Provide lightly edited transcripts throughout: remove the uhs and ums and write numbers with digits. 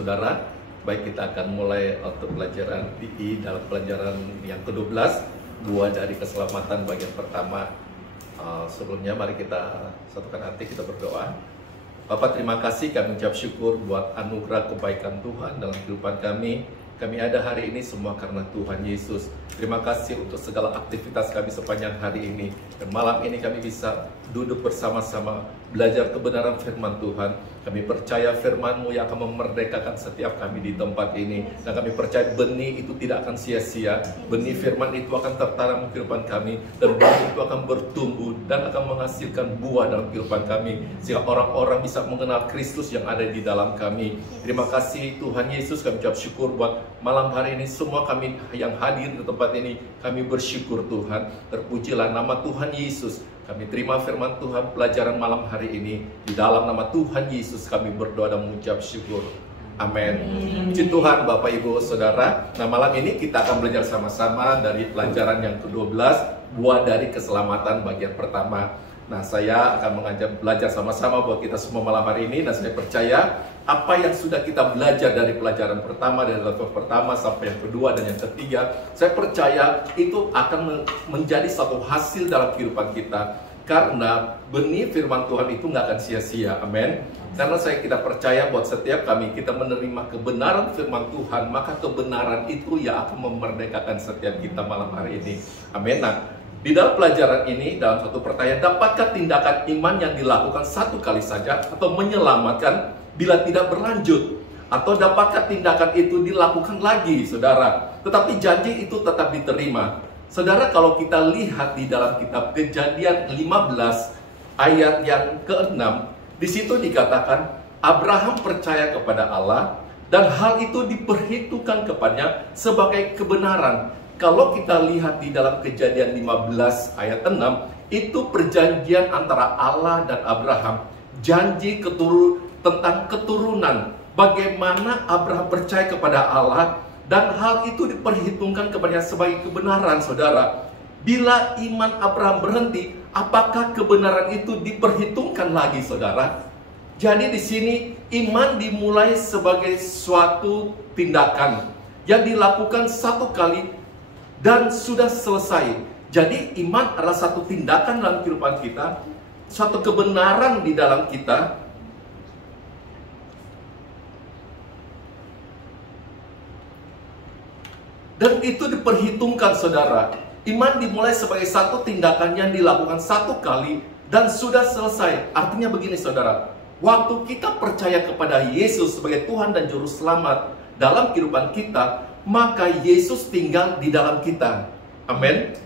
saudara. Baik, kita akan mulai untuk pelajaran PI dalam pelajaran yang ke-12, buah dari keselamatan bagian pertama. Sebelumnya mari kita satukan hati, kita berdoa. Bapak, terima kasih, kami ucap syukur buat anugerah kebaikan Tuhan dalam kehidupan kami. Kami ada hari ini semua karena Tuhan Yesus. Terima kasih untuk segala aktivitas kami sepanjang hari ini. Dan malam ini kami bisa duduk bersama-sama belajar kebenaran firman Tuhan. Kami percaya firman-Mu yang akan memerdekakan setiap kami di tempat ini. Dan kami percaya benih itu tidak akan sia-sia. Benih firman itu akan tertanam di kehidupan kami. Dan benih itu akan bertumbuh dan akan menghasilkan buah dalam kehidupan kami. Sehingga orang-orang bisa mengenal Kristus yang ada di dalam kami. Terima kasih Tuhan Yesus, kami ucap syukur buat malam hari ini. Semua kami yang hadir di tempat ini, kami bersyukur Tuhan. Terpujilah nama Tuhan Yesus. Kami terima firman Tuhan pelajaran malam hari ini. Di dalam nama Tuhan Yesus kami berdoa dan mengucap syukur. Amin. Puji Tuhan Bapak Ibu Saudara. Nah, malam ini kita akan belajar sama-sama dari pelajaran yang ke-12, buah dari keselamatan bagian pertama. Nah, saya akan mengajak belajar sama-sama buat kita semua malam hari ini. Dan saya percaya apa yang sudah kita belajar dari pelajaran pertama, dari level pertama sampai yang kedua dan yang ketiga, saya percaya itu akan menjadi satu hasil dalam kehidupan kita. Karena benih firman Tuhan itu nggak akan sia-sia. Amin. Karena kita percaya buat setiap kami, kita menerima kebenaran firman Tuhan, maka kebenaran itu yang akan memerdekakan setiap kita malam hari ini. Amin. Nah, di dalam pelajaran ini, dalam satu pertanyaan, dapatkah tindakan iman yang dilakukan satu kali saja atau menyelamatkan bila tidak berlanjut? Atau dapatkah tindakan itu dilakukan lagi, saudara? Tetapi janji itu tetap diterima. Saudara, kalau kita lihat di dalam kitab Kejadian 15 ayat yang ke-6, di situ dikatakan Abraham percaya kepada Allah dan hal itu diperhitungkan kepadanya sebagai kebenaran. Kalau kita lihat di dalam Kejadian 15 ayat 6, itu perjanjian antara Allah dan Abraham. Janji tentang keturunan. Bagaimana Abraham percaya kepada Allah dan hal itu diperhitungkan kepadanya sebagai kebenaran, saudara. Bila iman Abraham berhenti, apakah kebenaran itu diperhitungkan lagi, saudara? Jadi di sini iman dimulai sebagai suatu tindakan yang dilakukan satu kali dan sudah selesai. Jadi iman adalah satu tindakan dalam kehidupan kita, suatu kebenaran di dalam kita. Dan itu diperhitungkan, saudara. Iman dimulai sebagai satu tindakan yang dilakukan satu kali dan sudah selesai. Artinya begini, saudara. Waktu kita percaya kepada Yesus sebagai Tuhan dan Juru Selamat dalam kehidupan kita, maka Yesus tinggal di dalam kita. Amin.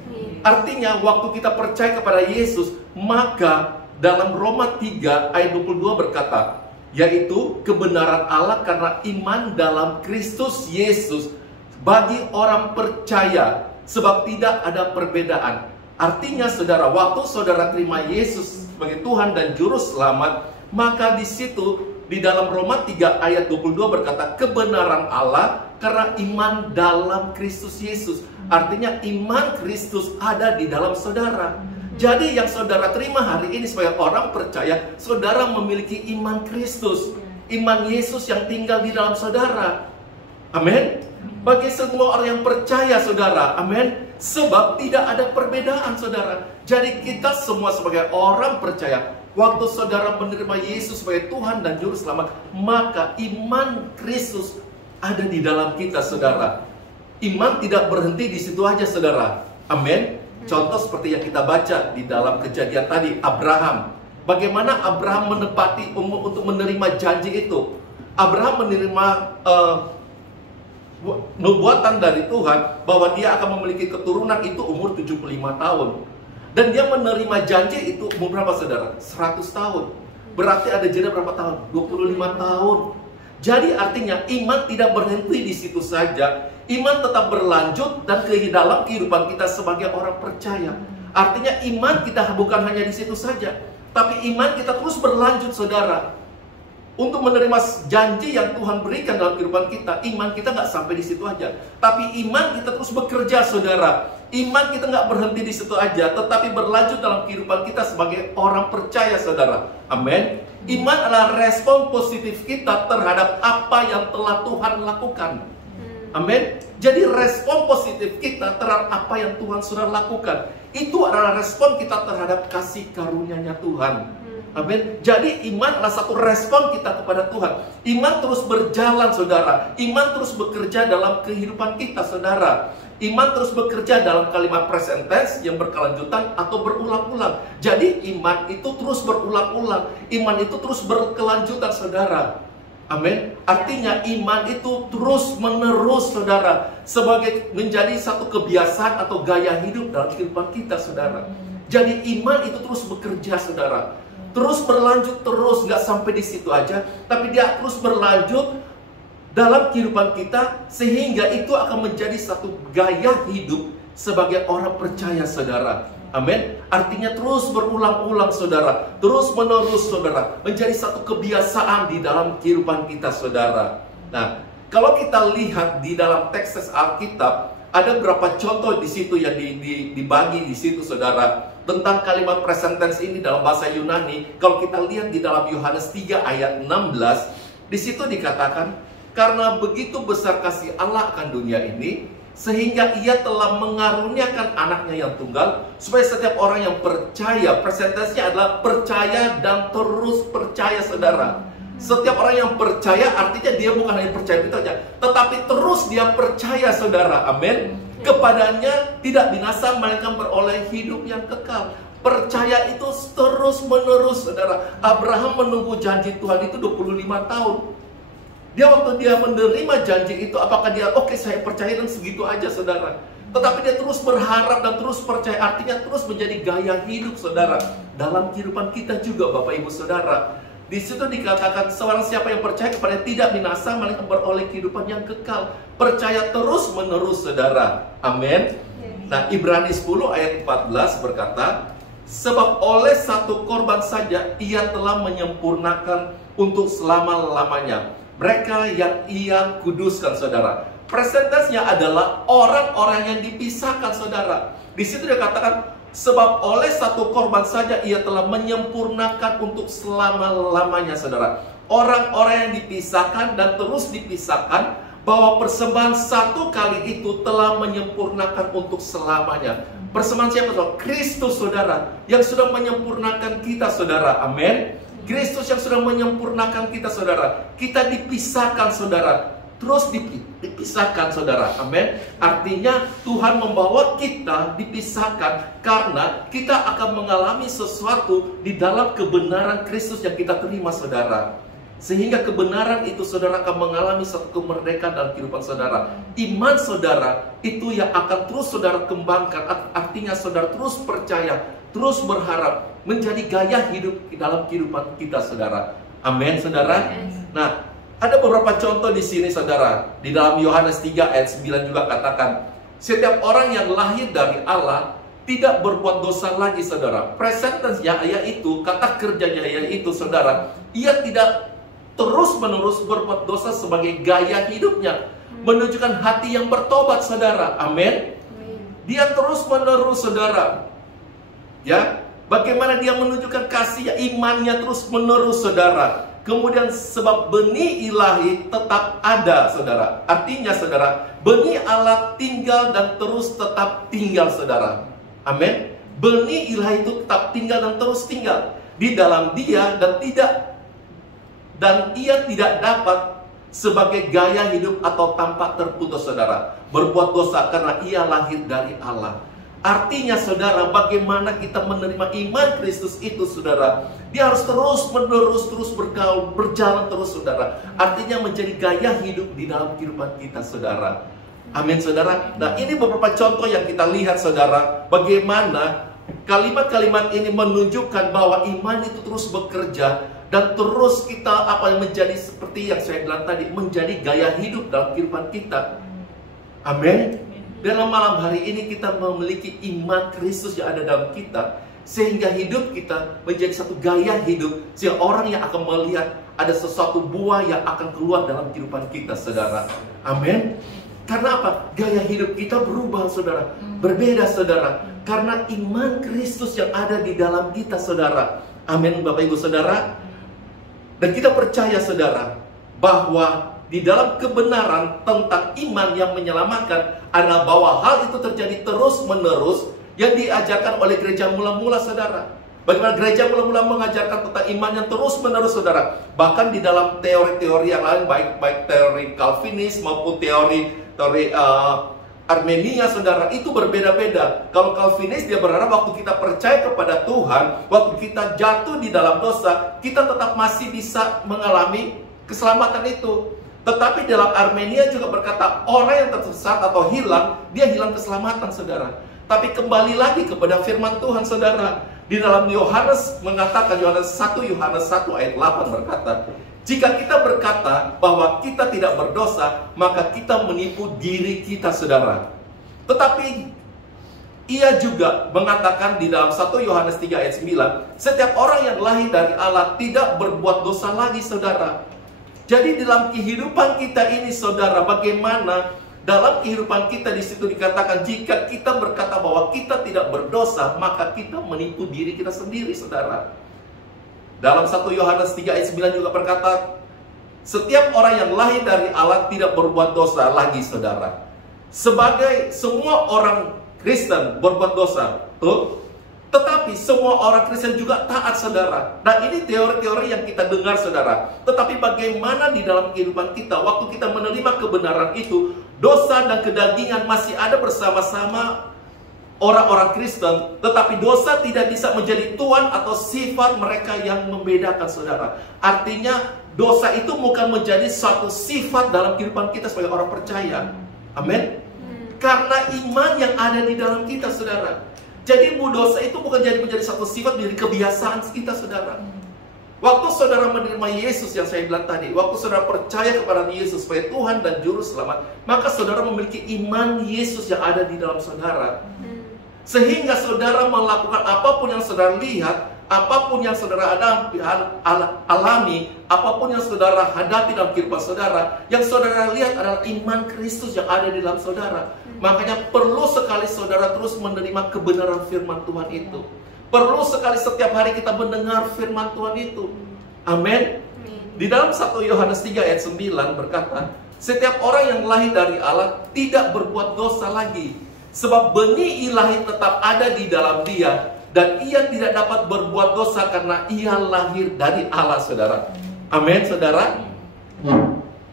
Artinya waktu kita percaya kepada Yesus, maka dalam Roma 3 ayat 22 berkata, yaitu kebenaran Allah karena iman dalam Kristus Yesus bagi orang percaya, sebab tidak ada perbedaan. Artinya saudara, waktu saudara terima Yesus sebagai Tuhan dan Juru Selamat, maka di situ di dalam Roma 3 ayat 22 berkata kebenaran Allah karena iman dalam Kristus Yesus. Artinya iman Kristus ada di dalam saudara. Jadi yang saudara terima hari ini sebagai orang percaya, saudara memiliki iman Kristus, iman Yesus yang tinggal di dalam saudara. Amin. Bagi semua orang yang percaya, saudara, amin. Sebab tidak ada perbedaan, saudara. Jadi kita semua sebagai orang percaya, waktu saudara menerima Yesus sebagai Tuhan dan Juru Selamat, maka iman Kristus ada di dalam kita, saudara. Iman tidak berhenti di situ aja, saudara. Amin. Contoh seperti yang kita baca di dalam Kejadian tadi, Abraham. Bagaimana Abraham menepati umur untuk menerima janji itu? Abraham menerima nubuatan dari Tuhan bahwa dia akan memiliki keturunan itu umur 75 tahun. Dan dia menerima janji itu umur berapa, saudara? 100 tahun. Berarti ada jeda berapa tahun? 25 tahun. Jadi artinya iman tidak berhenti di situ saja. Iman tetap berlanjut dan ke dalam kehidupan kita sebagai orang percaya. Artinya iman kita bukan hanya di situ saja, tapi iman kita terus berlanjut, saudara. Untuk menerima janji yang Tuhan berikan dalam kehidupan kita, iman kita nggak sampai di situ aja. Tapi iman kita terus bekerja, saudara. Iman kita nggak berhenti di situ aja, tetapi berlanjut dalam kehidupan kita sebagai orang percaya, saudara. Amin. Iman adalah respon positif kita terhadap apa yang telah Tuhan lakukan. Amin. Jadi respon positif kita terhadap apa yang Tuhan sudah lakukan, itu adalah respon kita terhadap kasih karunia-Nya Tuhan. Amin. Jadi iman adalah satu respon kita kepada Tuhan. Iman terus berjalan, saudara. Iman terus bekerja dalam kehidupan kita, saudara. Iman terus bekerja dalam kalimat present tense yang berkelanjutan atau berulang-ulang. Jadi iman itu terus berulang-ulang. Iman itu terus berkelanjutan, saudara. Amin. Artinya iman itu terus menerus, saudara, sebagai menjadi satu kebiasaan atau gaya hidup dalam kehidupan kita, saudara. Jadi iman itu terus bekerja, saudara. Terus berlanjut terus, nggak sampai di situ aja, tapi dia terus berlanjut dalam kehidupan kita, sehingga itu akan menjadi satu gaya hidup sebagai orang percaya, saudara. Amin. Artinya terus berulang-ulang, saudara, terus menerus, saudara, menjadi satu kebiasaan di dalam kehidupan kita, saudara. Nah, kalau kita lihat di dalam teks Alkitab, ada beberapa contoh di situ yang dibagi di situ, saudara, tentang kalimat present tense ini dalam bahasa Yunani. Kalau kita lihat di dalam Yohanes 3 ayat 16, di situ dikatakan, karena begitu besar kasih Allah akan dunia ini, sehingga ia telah mengaruniakan anaknya yang tunggal, supaya setiap orang yang percaya, present tense-nya adalah percaya dan terus percaya, saudara. Setiap orang yang percaya artinya dia bukan hanya percaya itu saja, tetapi terus dia percaya, saudara. Amin. Kepadanya tidak binasa, melainkan beroleh hidup yang kekal. Percaya itu terus menerus, saudara. Abraham menunggu janji Tuhan itu 25 tahun. Waktu dia menerima janji itu, apakah dia oke, saya percaya dan segitu aja, saudara. Tetapi dia terus berharap dan terus percaya, artinya terus menjadi gaya hidup, saudara, dalam kehidupan kita juga, Bapak Ibu Saudara. Di situ dikatakan, seorang siapa yang percaya kepada tidak binasa, melainkan beroleh kehidupan yang kekal. Percaya terus menerus, saudara. Amin. Nah, Ibrani 10 ayat 14 berkata, sebab oleh satu korban saja ia telah menyempurnakan untuk selama-lamanya mereka yang ia kuduskan, saudara. Presentasinya adalah orang-orang yang dipisahkan, saudara. Di situ dikatakan, sebab oleh satu korban saja ia telah menyempurnakan untuk selama-lamanya, saudara. Orang-orang yang dipisahkan dan terus dipisahkan, bahwa persembahan satu kali itu telah menyempurnakan untuk selamanya. Persembahan siapa, saudara? Kristus, saudara, yang sudah menyempurnakan kita, saudara. Amin. Kristus yang sudah menyempurnakan kita, saudara. Kita dipisahkan, saudara. Terus dipisahkan, saudara. Amin. Artinya Tuhan membawa kita dipisahkan karena kita akan mengalami sesuatu di dalam kebenaran Kristus yang kita terima, saudara. Sehingga kebenaran itu, saudara, akan mengalami satu kemerdekaan dalam kehidupan saudara. Iman saudara itu yang akan terus saudara kembangkan. Artinya saudara terus percaya, terus berharap, menjadi gaya hidup dalam kehidupan kita, saudara. Amin, saudara. Nah, ada beberapa contoh di sini, saudara. Di dalam Yohanes 3 ayat 9 juga katakan, setiap orang yang lahir dari Allah tidak berbuat dosa lagi, saudara. Present tense-nya yaitu, kata kerjanya yaitu, saudara, ia tidak terus-menerus berbuat dosa sebagai gaya hidupnya, menunjukkan hati yang bertobat, saudara. Amin. Dia terus-menerus, saudara. Ya, bagaimana dia menunjukkan kasih, imannya terus-menerus, saudara. Kemudian sebab benih ilahi tetap ada, saudara. Artinya, saudara, benih Allah tinggal dan terus tetap tinggal, saudara. Amin. Benih ilahi itu tetap tinggal dan terus tinggal di dalam dia, dan ia tidak dapat sebagai gaya hidup atau tampak terputus, saudara, berbuat dosa karena ia lahir dari Allah. Artinya, saudara, bagaimana kita menerima iman Kristus itu, saudara, dia harus terus-menerus, terus bergaul, berjalan terus, saudara. Artinya menjadi gaya hidup di dalam kehidupan kita, saudara. Amin, saudara. Nah, ini beberapa contoh yang kita lihat, saudara, bagaimana kalimat-kalimat ini menunjukkan bahwa iman itu terus bekerja dan terus kita menjadi seperti yang saya bilang tadi, menjadi gaya hidup dalam kehidupan kita. Amin. Dalam malam hari ini kita memiliki iman Kristus yang ada dalam kita, sehingga hidup kita menjadi satu gaya hidup, sehingga orang yang akan melihat ada sesuatu buah yang akan keluar dalam kehidupan kita, saudara. Amin. Karena apa? Gaya hidup kita berubah, saudara. Berbeda, saudara. Karena iman Kristus yang ada di dalam kita, saudara. Amin, Bapak Ibu Saudara. Dan kita percaya saudara, bahwa di dalam kebenaran tentang iman yang menyelamatkan adalah bahwa hal itu terjadi terus menerus yang diajarkan oleh gereja mula-mula saudara. Bagaimana gereja mula-mula mengajarkan tentang iman yang terus menerus saudara. Bahkan di dalam teori-teori yang lain, baik teori Calvinis maupun teori Armenia saudara, itu berbeda-beda. Kalau Calvinis dia berharap waktu kita percaya kepada Tuhan, waktu kita jatuh di dalam dosa, kita tetap masih bisa mengalami keselamatan itu. Tetapi dalam Armenia juga berkata, orang yang tersesat atau hilang, dia hilang keselamatan saudara. Tapi kembali lagi kepada firman Tuhan saudara. Di dalam Yohanes mengatakan, Yohanes 1 ayat 8 berkata, jika kita berkata bahwa kita tidak berdosa, maka kita menipu diri kita saudara. Tetapi ia juga mengatakan di dalam 1 Yohanes 3 ayat 9, setiap orang yang lahir dari Allah tidak berbuat dosa lagi saudara. Jadi dalam kehidupan kita ini saudara, bagaimana dalam kehidupan kita di situ dikatakan, jika kita berkata bahwa kita tidak berdosa, maka kita menipu diri kita sendiri saudara. Dalam 1 Yohanes 3 ayat 9 juga berkata, setiap orang yang lahir dari Allah tidak berbuat dosa lagi saudara. Sebagai semua orang Kristen berbuat dosa, tuh. Tetapi semua orang Kristen juga taat saudara. Nah ini teori-teori yang kita dengar saudara. Tetapi bagaimana di dalam kehidupan kita, waktu kita menerima kebenaran itu, dosa dan kedagingan masih ada bersama-sama orang-orang Kristen. Tetapi dosa tidak bisa menjadi tuan atau sifat mereka yang membedakan saudara. Artinya dosa itu bukan menjadi suatu sifat dalam kehidupan kita sebagai orang percaya. Amin. Karena iman yang ada di dalam kita saudara. Jadi dosa itu bukan menjadi satu sifat, menjadi kebiasaan kita saudara. Waktu saudara menerima Yesus yang saya bilang tadi, waktu saudara percaya kepada Yesus sebagai Tuhan dan Juru Selamat, maka saudara memiliki iman Yesus yang ada di dalam saudara. Sehingga saudara melakukan apapun yang saudara lihat, apapun yang saudara alami, apapun yang saudara hadapi dalam kehidupan saudara, yang saudara lihat adalah iman Kristus yang ada di dalam saudara. Makanya perlu sekali saudara terus menerima kebenaran firman Tuhan itu. Perlu sekali setiap hari kita mendengar firman Tuhan itu. Amin. Di dalam 1 Yohanes 3 ayat 9 berkata, setiap orang yang lahir dari Allah tidak berbuat dosa lagi, sebab benih ilahi tetap ada di dalam dia, dan ia tidak dapat berbuat dosa karena ia lahir dari Allah saudara. Amin saudara.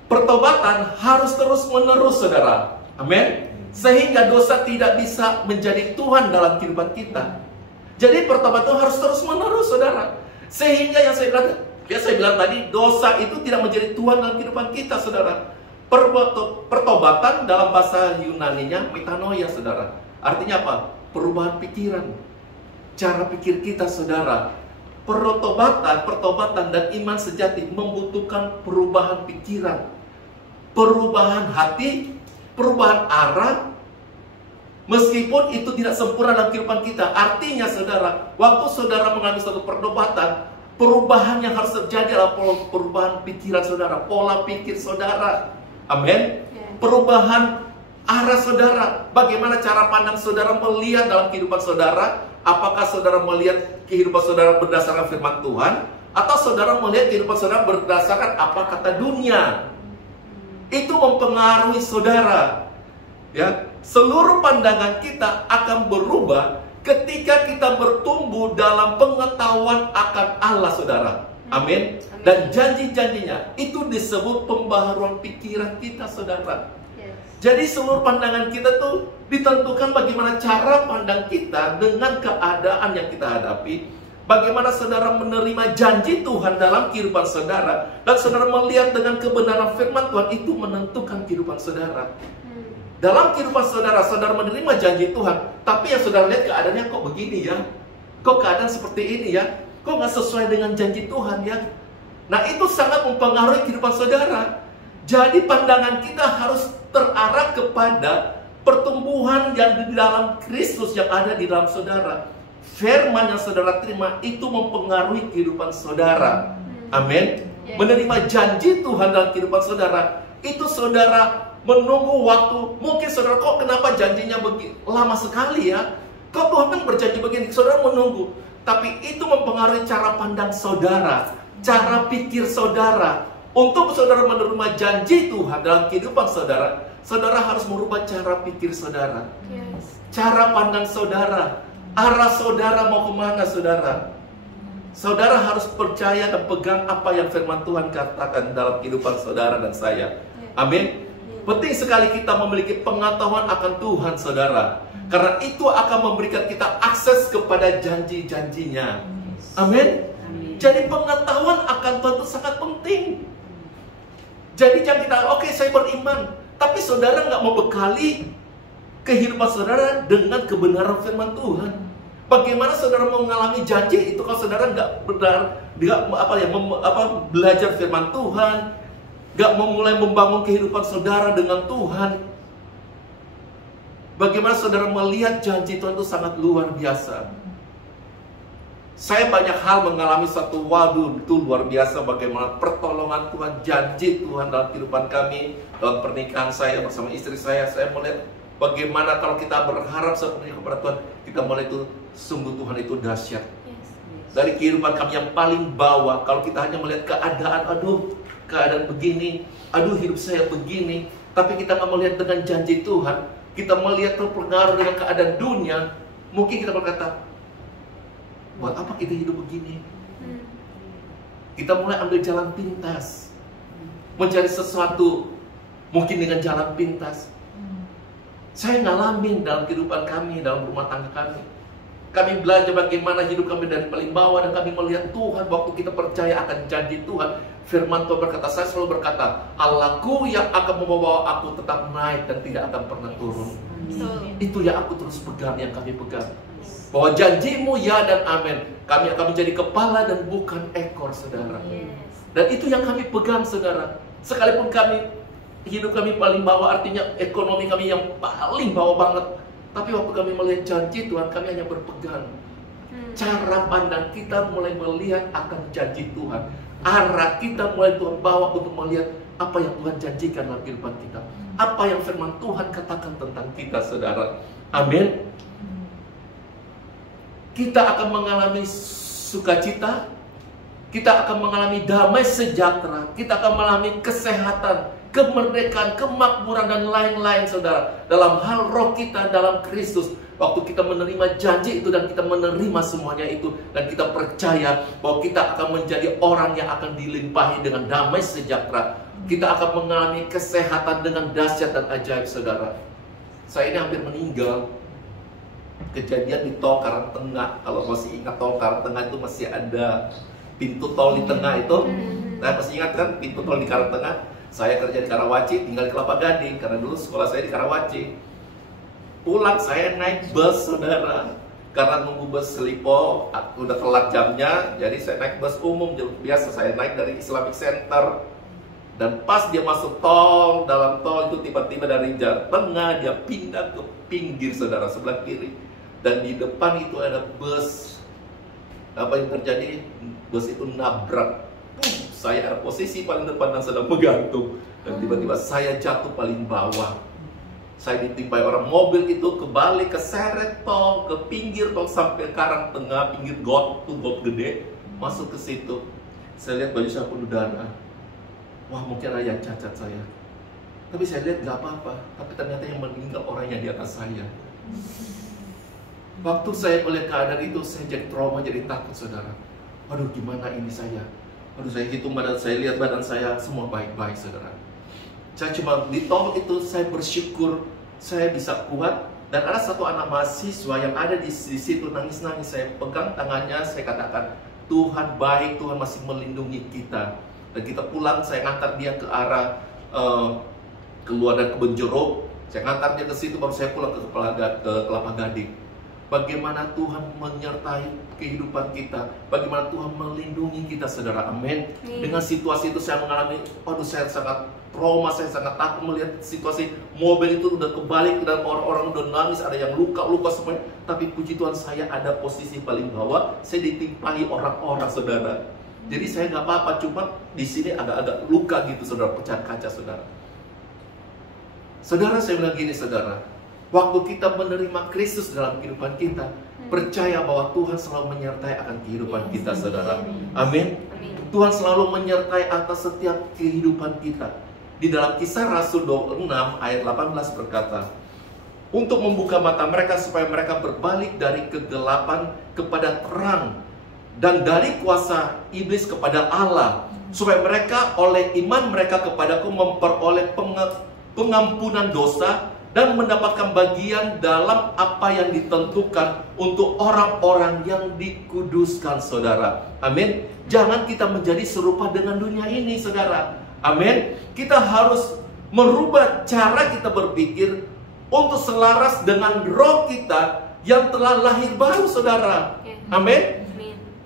Pertobatan harus terus menerus saudara. Amin. Sehingga dosa tidak bisa menjadi Tuhan dalam kehidupan kita. Jadi pertobatan harus terus menerus saudara. Sehingga yang saya bilang tadi, dosa itu tidak menjadi Tuhan dalam kehidupan kita saudara. Pertobatan dalam bahasa Yunaninya metanoia saudara. Artinya apa? Perubahan pikiran, cara pikir kita saudara. Pertobatan dan iman sejati membutuhkan perubahan pikiran, perubahan hati, perubahan arah. Meskipun itu tidak sempurna dalam kehidupan kita. Artinya saudara, waktu saudara mengambil satu pertobatan, perubahan yang harus terjadi adalah perubahan pikiran saudara, pola pikir saudara. Amin. Perubahan arah saudara. Bagaimana cara pandang saudara melihat dalam kehidupan saudara? Apakah saudara melihat kehidupan saudara berdasarkan firman Tuhan, atau saudara melihat kehidupan saudara berdasarkan apa kata dunia? Itu mempengaruhi saudara. Ya, seluruh pandangan kita akan berubah ketika kita bertumbuh dalam pengetahuan akan Allah saudara. Amin. Dan janji-janjinya itu disebut pembaharuan pikiran kita saudara. Jadi seluruh pandangan kita tuh ditentukan bagaimana cara pandang kita dengan keadaan yang kita hadapi. Bagaimana saudara menerima janji Tuhan dalam kehidupan saudara, dan saudara melihat dengan kebenaran firman Tuhan, itu menentukan kehidupan saudara. Dalam kehidupan saudara, saudara menerima janji Tuhan, tapi yang saudara lihat keadaannya kok begini ya, kok keadaan seperti ini ya, kok nggak sesuai dengan janji Tuhan ya. Nah itu sangat mempengaruhi kehidupan saudara. Jadi pandangan kita harus terarah kepada pertumbuhan yang di dalam Kristus yang ada di dalam saudara. Firman yang saudara terima itu mempengaruhi kehidupan saudara. Amin. Menerima janji Tuhan dalam kehidupan saudara, itu saudara menunggu waktu. Mungkin saudara, kok kenapa janjinya lama sekali ya? Kok Tuhan kan berjanji begini? Saudara menunggu. Tapi itu mempengaruhi cara pandang saudara. cara pikir saudara. Untuk saudara menerima janji Tuhan dalam kehidupan saudara, saudara harus merubah cara pikir saudara. Cara pandang saudara. Arah saudara mau kemana saudara? Saudara harus percaya dan pegang apa yang firman Tuhan katakan dalam kehidupan saudara dan saya. Amin. Penting sekali kita memiliki pengetahuan akan Tuhan saudara, karena itu akan memberikan kita akses kepada janji-janjinya. Amin. Jadi pengetahuan akan Tuhan itu sangat penting. Jadi jangan kita, oke, saya beriman, tapi saudara nggak membekali kehidupan saudara dengan kebenaran firman Tuhan. Bagaimana saudara mengalami janji itu kalau saudara nggak benar, belajar firman Tuhan, nggak memulai membangun kehidupan saudara dengan Tuhan. Bagaimana saudara melihat janji Tuhan itu sangat luar biasa. Saya banyak hal mengalami satu, waduh, itu luar biasa bagaimana pertolongan Tuhan, janji Tuhan dalam kehidupan kami, dalam pernikahan saya bersama istri saya melihat bagaimana kalau kita berharap sepenuhnya kepada Tuhan, kita melihat itu sungguh Tuhan itu dahsyat. Dari kehidupan kami yang paling bawah, kalau kita hanya melihat keadaan, aduh, keadaan begini, aduh, hidup saya begini, tapi kita nggak melihat dengan janji Tuhan, kita melihat terpengaruh dengan keadaan dunia, mungkin kita berkata, buat apa kita hidup begini? Kita mulai ambil jalan pintas, mencari sesuatu mungkin dengan jalan pintas. Saya ngalamin dalam kehidupan kami, dalam rumah tangga kami. Kami belajar bagaimana hidup kami dari paling bawah, dan kami melihat Tuhan waktu kita percaya akan janji Tuhan. Firman Tuhan berkata, saya selalu berkata, Allahku yang akan membawa aku tetap naik dan tidak akan pernah turun. Itu yang aku terus pegang, yang kami pegang. Bahwa janjimu ya dan amin. Kami akan menjadi kepala dan bukan ekor, saudara. Dan itu yang kami pegang, saudara. Sekalipun hidup kami paling bawah, artinya ekonomi kami yang paling bawah banget, tapi waktu kami melihat janji Tuhan, kami hanya berpegang. Cara pandang kita mulai melihat akan janji Tuhan. Arah kita mulai Tuhan bawa untuk melihat apa yang Tuhan janjikan dalam kehidupan kita. Apa yang firman Tuhan katakan tentang kita, saudara. Amin. Kita akan mengalami sukacita, kita akan mengalami damai sejahtera, kita akan mengalami kesehatan, kemerdekaan, kemakmuran, dan lain-lain, saudara. Dalam hal roh kita, dalam Kristus. Waktu kita menerima janji itu dan kita menerima semuanya itu, dan kita percaya bahwa kita akan menjadi orang yang akan dilimpahi dengan damai sejahtera. Kita akan mengalami kesehatan dengan dahsyat dan ajaib, saudara. Saya ini hampir meninggal. Kejadian di tol Karangtengah. Kalau masih ingat tol Karangtengah itu masih ada pintu tol di tengah itu. Nah, masih ingat kan pintu tol di Karangtengah? Saya kerja di Karawaci, tinggal di Kelapa Gading, karena dulu sekolah saya di Karawaci. Pulang saya naik bus, saudara, karena nunggu bus Selipo udah telat jamnya, jadi saya naik bus umum biasa. Saya naik dari Islamic Center, dan pas dia masuk tol, dalam tol itu tiba-tiba dari jalan tengah dia pindah ke pinggir, saudara, sebelah kiri, dan di depan itu ada bus. Apa yang terjadi? Bus itu nabrak. Saya ada posisi paling depan dan sedang menggantung, dan tiba-tiba saya jatuh paling bawah. Saya ditimpai orang, mobil itu kebalik, keseret tol, ke pinggir tol sampai Karangtengah, pinggir got gede, masuk ke situ. Saya lihat baju saya penuh darah. Wah, mungkin ada yang cacat saya. Tapi saya lihat nggak apa-apa. Tapi ternyata yang meninggal orangnya di atas saya. Waktu saya melihat keadaan itu, saya jadi trauma, jadi takut, saudara. Waduh, gimana ini saya? Waduh, saya hitung badan, saya lihat badan saya, semua baik-baik, saudara. Saya cuma di tol itu, saya bersyukur saya bisa kuat. Dan ada satu anak mahasiswa yang ada di situ nangis-nangis. Saya pegang tangannya, saya katakan, Tuhan baik, Tuhan masih melindungi kita. Dan kita pulang, saya ngantar dia ke arah keluar dari Kebun Jeruk. Saya ngantar dia ke situ, baru saya pulang ke Kelapa Gading. Bagaimana Tuhan menyertai kehidupan kita, bagaimana Tuhan melindungi kita, saudara. Amin. Dengan situasi itu saya mengalami, aduh, saya sangat trauma, saya sangat takut melihat situasi mobil itu udah kebalik dan orang-orang udah nangis, ada yang luka-luka semuanya. Tapi puji Tuhan, saya ada posisi paling bawah, saya ditimpahi orang-orang, saudara. Jadi saya nggak apa-apa, cuma di sini agak-agak luka gitu, saudara, pecah kaca, saudara. Saudara, saya bilang gini, saudara. Waktu kita menerima Kristus dalam kehidupan kita, percaya bahwa Tuhan selalu menyertai akan kehidupan kita, saudara. Amin. Tuhan selalu menyertai atas setiap kehidupan kita. Di dalam Kisah Rasul 26 ayat 18 berkata, untuk membuka mata mereka supaya mereka berbalik dari kegelapan kepada terang, dan dari kuasa iblis kepada Allah, supaya mereka oleh iman mereka kepadaku memperoleh pengampunan dosa dan mendapatkan bagian dalam apa yang ditentukan untuk orang-orang yang dikuduskan, saudara. Amin. Jangan kita menjadi serupa dengan dunia ini, saudara. Amin. Kita harus merubah cara kita berpikir untuk selaras dengan roh kita yang telah lahir baru, saudara. Amin.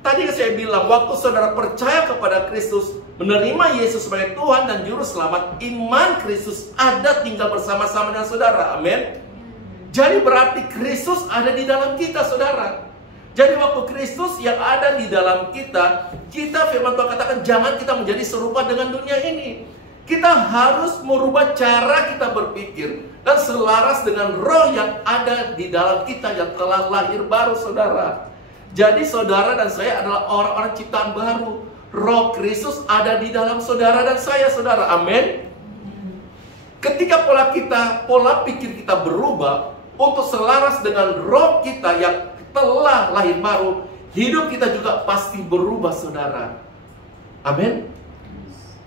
Tadi saya bilang, waktu saudara percaya kepada Kristus, menerima Yesus sebagai Tuhan dan Juru Selamat, iman Kristus ada tinggal bersama-sama dengan saudara. Amin. Jadi berarti Kristus ada di dalam kita, saudara. Jadi waktu Kristus yang ada di dalam kita, firman Tuhan katakan, jangan kita menjadi serupa dengan dunia ini. Kita harus merubah cara kita berpikir dan selaras dengan roh yang ada di dalam kita yang telah lahir baru, saudara. Jadi saudara dan saya adalah orang-orang ciptaan baru. Roh Kristus ada di dalam saudara dan saya, saudara. Amin. Ketika pola pikir kita berubah untuk selaras dengan roh kita yang telah lahir baru, hidup kita juga pasti berubah, saudara. Amin.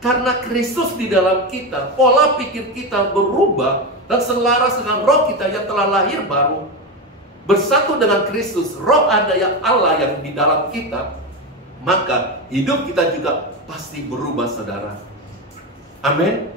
Karena Kristus di dalam kita, pola pikir kita berubah dan selaras dengan roh kita yang telah lahir baru, bersatu dengan Kristus, roh ada yang Allah yang di dalam kita, maka hidup kita juga pasti berubah, saudara. Amin.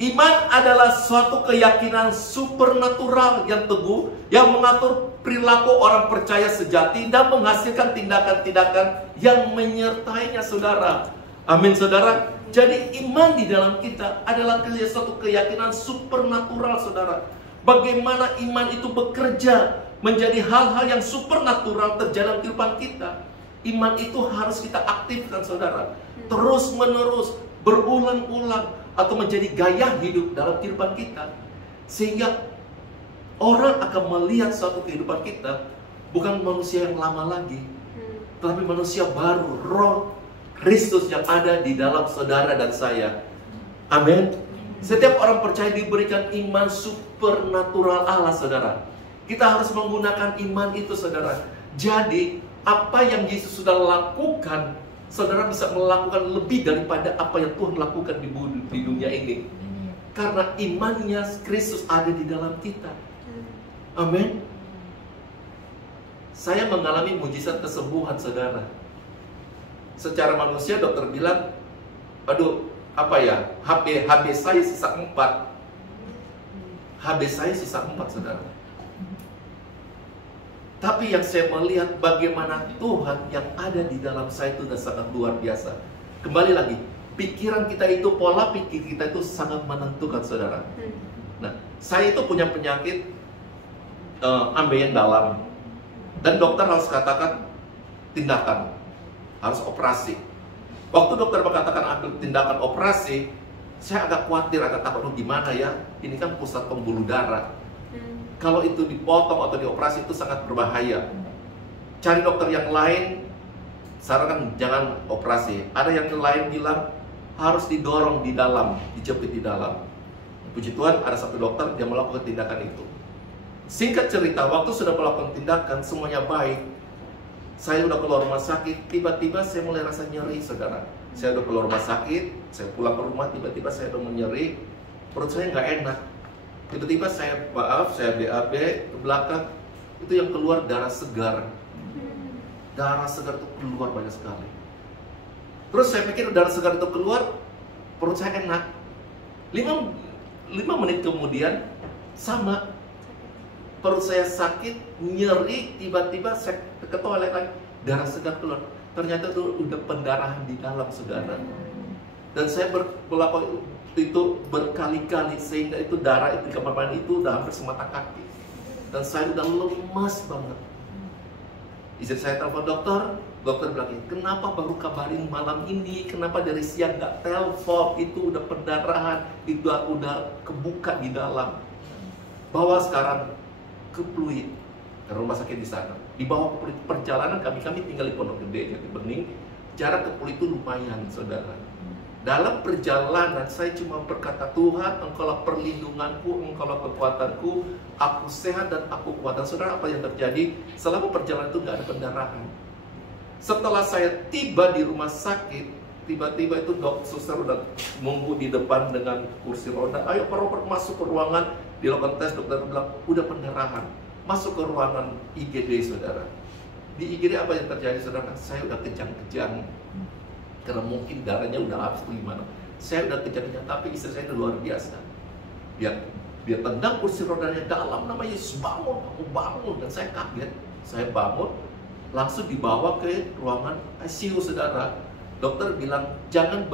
Iman adalah suatu keyakinan supernatural yang teguh, yang mengatur perilaku orang percaya sejati dan menghasilkan tindakan-tindakan yang menyertainya, saudara. Amin, saudara. Jadi iman di dalam kita adalah suatu keyakinan supernatural, saudara. Bagaimana iman itu bekerja menjadi hal-hal yang supernatural terjadi dalam kehidupan kita. Iman itu harus kita aktifkan, saudara. Terus menerus, berulang-ulang, atau menjadi gaya hidup dalam kehidupan kita. Sehingga orang akan melihat suatu kehidupan kita bukan manusia yang lama lagi, tetapi manusia baru, roh Kristus yang ada di dalam saudara dan saya. Amin. Setiap orang percaya diberikan iman supernatural Allah, saudara. Kita harus menggunakan iman itu, saudara. Jadi, apa yang Yesus sudah lakukan, saudara bisa melakukan lebih daripada apa yang Tuhan lakukan di dunia ini. Karena imannya Kristus ada di dalam kita. Amin. Saya mengalami mujizat kesembuhan, saudara. Secara manusia dokter bilang, aduh, HB saya sisa 4. HB saya sisa 4, saudara. Tapi yang saya melihat bagaimana Tuhan yang ada di dalam saya itu sudah sangat luar biasa. Kembali lagi, pikiran kita itu, pola pikir kita itu sangat menentukan, saudara. Nah, saya itu punya penyakit ambeien dalam. Dan dokter harus katakan tindakan, harus operasi. Waktu dokter mengatakan ambil tindakan operasi, saya agak khawatir, agak takut, gimana ya? Ini kan pusat pembuluh darah. Kalau itu dipotong atau dioperasi itu sangat berbahaya. Cari dokter yang lain, sarankan jangan operasi. Ada yang lain bilang harus didorong di dalam, dijepit di dalam. Puji Tuhan ada satu dokter yang melakukan tindakan itu. Singkat cerita, waktu sudah melakukan tindakan, semuanya baik. Saya udah keluar rumah sakit, tiba-tiba saya mulai rasa nyeri, saudara. Saya udah keluar rumah sakit, saya pulang ke rumah, tiba-tiba saya udah menyeri, perut saya nggak enak. Tiba-tiba saya BAB ke belakang, itu yang keluar darah segar. Darah segar itu keluar banyak sekali. Terus saya pikir darah segar itu keluar, perut saya enak. 5 menit kemudian, sama. Perut saya sakit, nyeri, tiba-tiba saya ke toilet lagi, darah segar keluar. Ternyata itu udah pendarahan di dalam, saudara. Dan saya berlaku itu berkali-kali, sehingga itu darah di kamar mandi itu udah hampir semata kaki. Dan saya udah lemas banget. Istri saya telepon dokter, dokter bilang, kenapa baru kabarin malam ini, kenapa dari siang nggak telepon, itu udah pendarahan, itu udah kebuka di dalam. Bawa sekarang ke Pluit, ke rumah sakit di sana. Di bawah perjalanan kami tinggal di Pondok Gede, Jati Bening. jarak ke pulih itu lumayan, saudara. Dalam perjalanan saya cuma berkata, Tuhan, Engkaulah perlindunganku, Engkaulah kekuatanku, aku sehat dan aku kuat. Dan saudara, apa yang terjadi? Selama perjalanan itu nggak ada pendarahan. Setelah saya tiba di rumah sakit, tiba-tiba itu suster udah nunggu di depan dengan kursi roda. Ayo Pak Robert masuk ke ruangan, dilakukan tes, dokter bilang udah pendarahan. Masuk ke ruangan IGD, saudara. Di IGD apa yang terjadi, saudara? Saya udah kejang-kejang. Karena mungkin darahnya udah habis tuh gimana. Saya udah kejang-kejang, tapi istri saya itu luar biasa. Dia tendang kursi rodanya dalam nama Yesus, bangun, aku bangun. Dan saya kaget, saya bangun, langsung dibawa ke ruangan ICU, saudara. Dokter bilang, jangan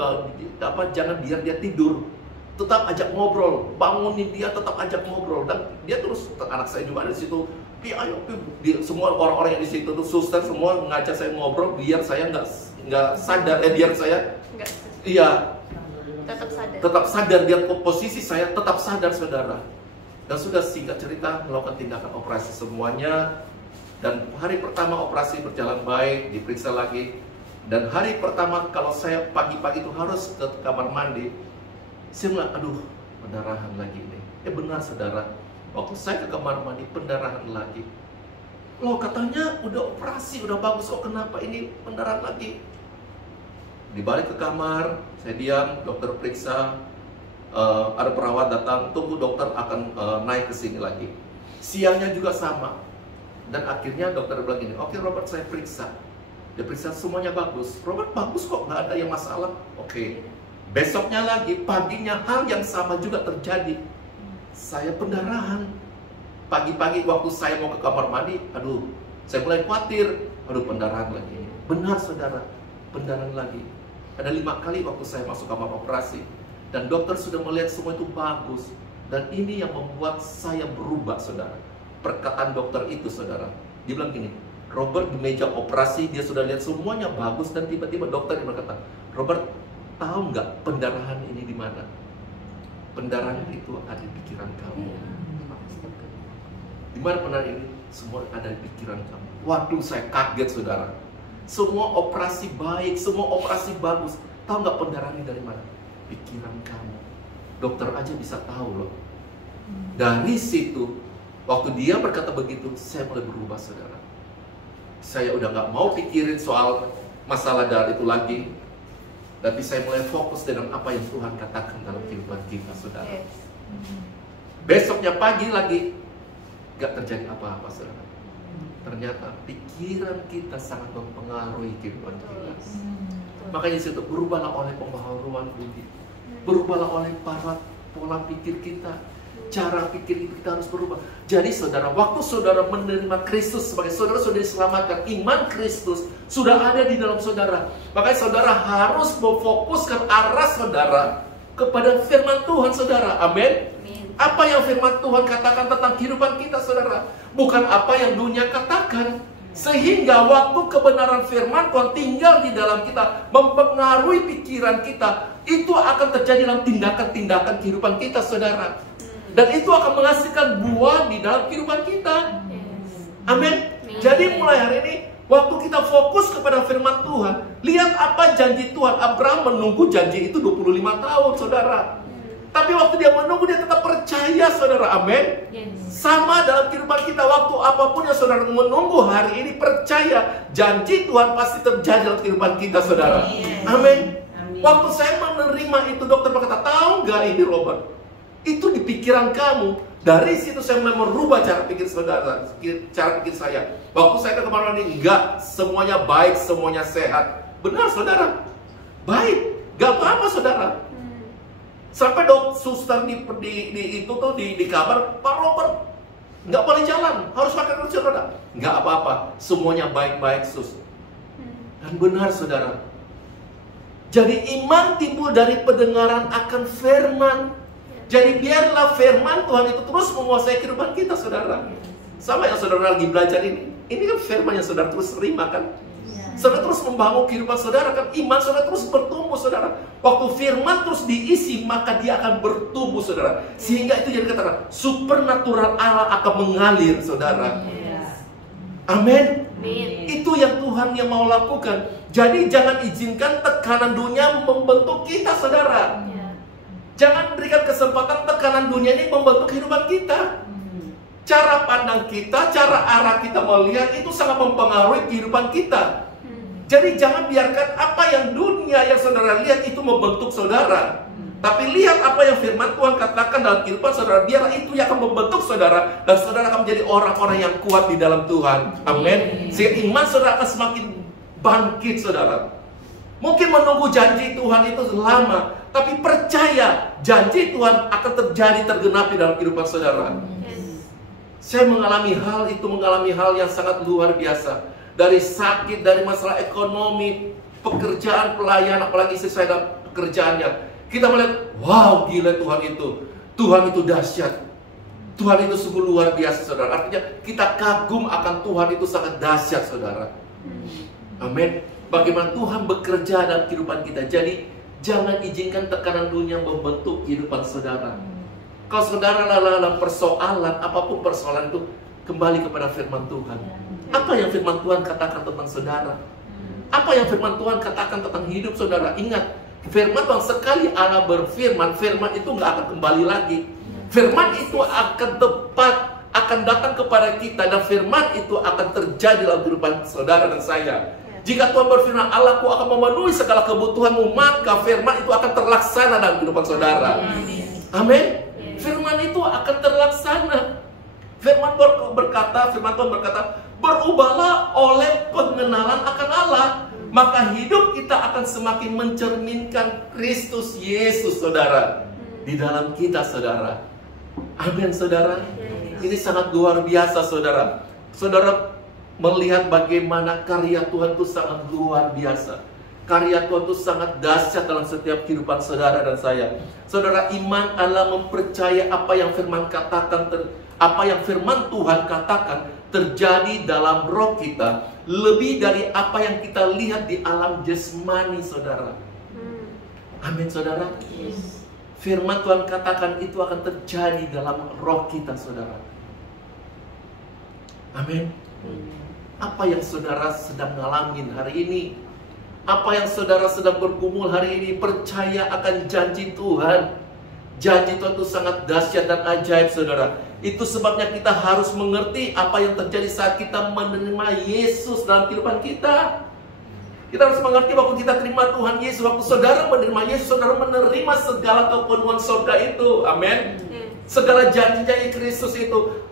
biar dia tidur, tetap ajak ngobrol, bangunin dia, tetap ajak ngobrol. Dan dia terus, anak saya juga ada di situ. Semua orang-orang yang di situ tuh suster semua ngajak saya ngobrol biar saya nggak sadar, biar saya tetap sadar, biar posisi saya tetap sadar, saudara. Dan sudah singkat cerita melakukan tindakan operasi semuanya. Dan hari pertama operasi berjalan baik, diperiksa lagi. Dan hari pertama kalau saya pagi-pagi itu harus ke kamar mandi, saya bilang, aduh, pendarahan lagi nih. Benar, saudara. Waktu saya ke kamar mandi, pendarahan lagi. Loh, katanya udah operasi, udah bagus, kok kenapa ini pendarahan lagi? Dibalik ke kamar, saya diam, dokter periksa, ada perawat datang, tunggu dokter akan naik ke sini lagi. Siangnya juga sama. Dan akhirnya dokter bilang gini, oke Robert, saya periksa. Dia periksa semuanya bagus. Robert, bagus kok, nggak ada yang masalah. Oke. Besoknya lagi, paginya hal yang sama juga terjadi. Saya pendarahan. Pagi-pagi waktu saya mau ke kamar mandi, aduh, saya mulai khawatir. Aduh, pendarahan lagi. Benar, saudara, pendarahan lagi. Ada 5 kali waktu saya masuk kamar operasi. Dan dokter sudah melihat semua itu bagus. Dan ini yang membuat saya berubah, saudara. Perkataan dokter itu, saudara. Dia bilang gini, Robert di meja operasi, dia sudah lihat semuanya bagus. Dan tiba-tiba dokter yang berkata, Robert, tahu nggak pendarahan ini di mana? Pendarahan itu ada di pikiran kamu. Di mana pendarahan ini? Semua ada di pikiran kamu. Waduh, saya kaget, saudara. Semua operasi baik, semua operasi bagus. Tahu nggak pendarahan ini dari mana? Pikiran kamu. Dokter aja bisa tahu loh. Dari situ, waktu dia berkata begitu, saya mulai berubah, saudara. Saya udah nggak mau pikirin soal masalah darah itu lagi. Tapi saya mulai fokus dengan apa yang Tuhan katakan dalam kehidupan kita, saudara. Besoknya pagi lagi, gak terjadi apa-apa, saudara. Ternyata pikiran kita sangat mempengaruhi kehidupan kita. Makanya disitu, berubahlah oleh pembaharuan budi. Berubahlah oleh pola pikir kita. Cara pikir kita harus berubah. Jadi saudara, waktu saudara menerima Kristus sebagai saudara sudah diselamatkan, iman Kristus sudah ada di dalam saudara. Makanya saudara harus memfokuskan arah saudara kepada firman Tuhan, saudara. Amin. Apa yang firman Tuhan katakan tentang kehidupan kita, saudara, bukan apa yang dunia katakan. Sehingga waktu kebenaran firman Tuhan tinggal di dalam kita, mempengaruhi pikiran kita, itu akan terjadi dalam tindakan-tindakan kehidupan kita, saudara. Dan itu akan menghasilkan buah di dalam kehidupan kita. Amin. Jadi mulai hari ini, waktu kita fokus kepada firman Tuhan, lihat apa janji Tuhan. Abraham menunggu janji itu 25 tahun, saudara. Tapi waktu dia menunggu, dia tetap percaya, saudara. Amin. Sama dalam kehidupan kita, waktu apapun yang saudara menunggu hari ini, percaya janji Tuhan pasti terjadi dalam kehidupan kita, saudara. Amin. Waktu saya menerima itu, dokter berkata, tahu nggak ini Robert? Itu di pikiran kamu. Dari situ saya mulai merubah cara pikir saudara, cara pikir saya. Waktu saya ke kamar mandi, enggak, semuanya baik, semuanya sehat. Benar, saudara. Baik, gak apa-apa, saudara. Sampai suster di kamar, Pak Robert nggak boleh jalan, harus pakai kursi roda. Nggak apa-apa, semuanya baik-baik, sus. Dan benar, saudara. Jadi iman timbul dari pendengaran akan firman. Jadi biarlah firman Tuhan itu terus menguasai kehidupan kita, saudara. Sama yang saudara lagi belajar ini. Ini kan firman yang saudara terus terima, kan? Saudara terus membangun kehidupan saudara, kan? Iman saudara terus bertumbuh, saudara. Waktu firman terus diisi, maka dia akan bertumbuh, saudara. Sehingga itu jadi katakan, supernatural Allah akan mengalir, saudara. Amin. Itu yang Tuhan yang mau lakukan. Jadi jangan izinkan tekanan dunia membentuk kita, saudara. Jangan berikan kesempatan tekanan dunia ini membentuk kehidupan kita. Cara pandang kita, cara arah kita melihat itu sangat mempengaruhi kehidupan kita. Jadi jangan biarkan apa yang dunia yang saudara lihat itu membentuk saudara. Tapi lihat apa yang firman Tuhan katakan dalam kehidupan saudara. Biar itu yang akan membentuk saudara. Dan saudara akan menjadi orang-orang yang kuat di dalam Tuhan. Amin. Sehingga iman saudara akan semakin bangkit, saudara. Mungkin menunggu janji Tuhan itu lama. Tapi percaya janji Tuhan akan terjadi, tergenapi dalam kehidupan saudara. Saya mengalami hal yang sangat luar biasa. Dari sakit, dari masalah ekonomi, pekerjaan, pelayan, apalagi sesuai dengan pekerjaannya. Kita melihat, wow, gila Tuhan itu. Tuhan itu dahsyat. Tuhan itu sungguh luar biasa, saudara. Artinya kita kagum akan Tuhan itu sangat dahsyat, saudara. Amin. Bagaimana Tuhan bekerja dalam kehidupan kita. Jadi jangan izinkan tekanan dunia membentuk kehidupan saudara. Kalau saudara dalam persoalan, apapun persoalan itu, kembali kepada firman Tuhan. Apa yang firman Tuhan katakan tentang saudara? Apa yang firman Tuhan katakan tentang hidup saudara? Ingat, firman Tuhan sekali Allah berfirman, firman itu nggak akan kembali lagi. Firman itu akan tepat, akan datang kepada kita, dan firman itu akan terjadi dalam kehidupan saudara dan saya. Jika Tuhan berfirman, Allahku akan memenuhi segala kebutuhanmu, maka firman itu akan terlaksana dalam kehidupan saudara. Amin. Firman itu akan terlaksana. Firman Tuhan berkata, berubahlah oleh pengenalan akan Allah, maka hidup kita akan semakin mencerminkan Kristus Yesus, saudara, di dalam kita, saudara. Amin, saudara. Ini sangat luar biasa, saudara. Saudara melihat bagaimana karya Tuhan itu sangat luar biasa. Karya Tuhan itu sangat dahsyat dalam setiap kehidupan saudara dan saya. Saudara, iman adalah mempercaya apa yang firman katakan, apa yang firman Tuhan katakan terjadi dalam roh kita, lebih dari apa yang kita lihat di alam jasmani, saudara. Amin, saudara. Firman Tuhan katakan itu akan terjadi dalam roh kita, saudara. Amin. Apa yang saudara sedang ngalamin hari ini, apa yang saudara sedang bergumul hari ini, percaya akan janji Tuhan. Janji Tuhan itu sangat dahsyat dan ajaib, saudara. Itu sebabnya kita harus mengerti apa yang terjadi saat kita menerima Yesus dalam kehidupan kita. Kita harus mengerti waktu kita terima Tuhan Yesus, waktu saudara menerima Yesus, saudara menerima segala kepenuhan surga itu. Amin. Segala janji-janji Kristus itu,